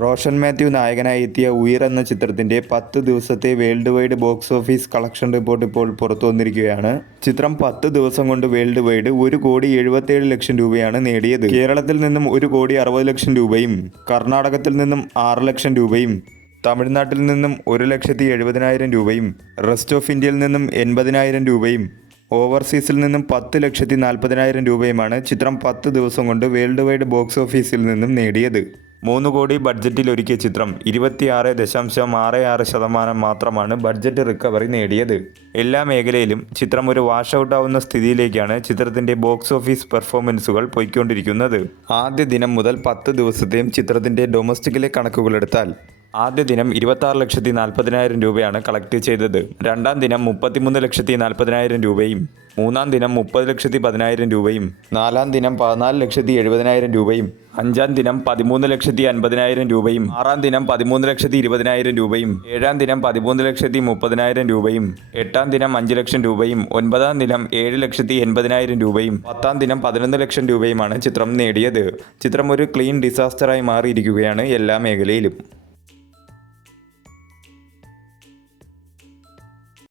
റോഷൻ മാത്യു നായകനായി എത്തിയ ഉയിർ എന്ന ചിത്രത്തിന്റെ 10 ദിവസത്തെ world wide box office collection report ഇപ്പോൾ പുറത്തു വന്നിരിക്കുകയാണ്. ചിത്രം 10 ദിവസം കൊണ്ട് വേൾഡ് വൈഡ് 1,77,00,000 രൂപയാണ് നേടിയത്. കേരളത്തിൽ നിന്നും 1,60,00,000 രൂപയും കർണാടകത്തിൽ നിന്നും 6 ലക്ഷം രൂപയും തമിഴ്നാട്ടിൽ നിന്നും 1,70,70,000 രൂപയും റെസ്റ്റ് ഓഫ് ഇന്ത്യയിൽ നിന്നും 80,000 രൂപയും ഓവർസീസിൽ നിന്നും 10,40,000 രൂപയുമാണ് ചിത്രം 10 ദിവസം കൊണ്ട് വേൾഡ് വൈഡ് ബോക്സ് ഓഫീസിൽ നിന്നും നേടിയത്. 3 കോടി ബഡ്ജറ്റിൽ ഒരുക്കിയ ചിത്രം 26.66% മാത്രമാണ് ബഡ്ജറ്റ് റിക്കവറി നേടിയത്. എല്ലാ മേഖലയിലും ചിത്രം ഒരു വാഷ് ഔട്ട് ആവുന്ന സ്ഥിതിയിലേക്കാണ് ചിത്രത്തിന്റെ ബോക്സ് ഓഫീസ് പെർഫോമൻസുകൾ പോയിക്കൊണ്ടിരിക്കുന്നത്. ആദ്യ ദിനം മുതൽ 10 ദിവസത്തെയും ചിത്രത്തിന്റെ ഡൊമസ്റ്റിക്കിലെ കണക്കുകളെടുത്താൽ ആദ്യ ദിനം 26,40,000 രൂപയാണ് കളക്ട് ചെയ്തത്. രണ്ടാം ദിനം 33,40,000 രൂപയും മൂന്നാം ദിനം 30,10,000 രൂപയും നാലാം ദിനം 14,70,000 രൂപയും അഞ്ചാം ദിനം 13,50,000 രൂപയും ആറാം ദിനം 13,20,000 രൂപയും ഏഴാം ദിനം 13,30,000 രൂപയും എട്ടാം ദിനം 5 ലക്ഷം രൂപയും ഒൻപതാം ദിനം 7,80,000 രൂപയും പത്താം ദിനം 11 ലക്ഷം രൂപയുമാണ് ചിത്രം നേടിയത്. ചിത്രം ഒരു ക്ലീൻ ഡിസാസ്റ്ററായി മാറിയിരിക്കുകയാണ് എല്ലാ മേഖലയിലും.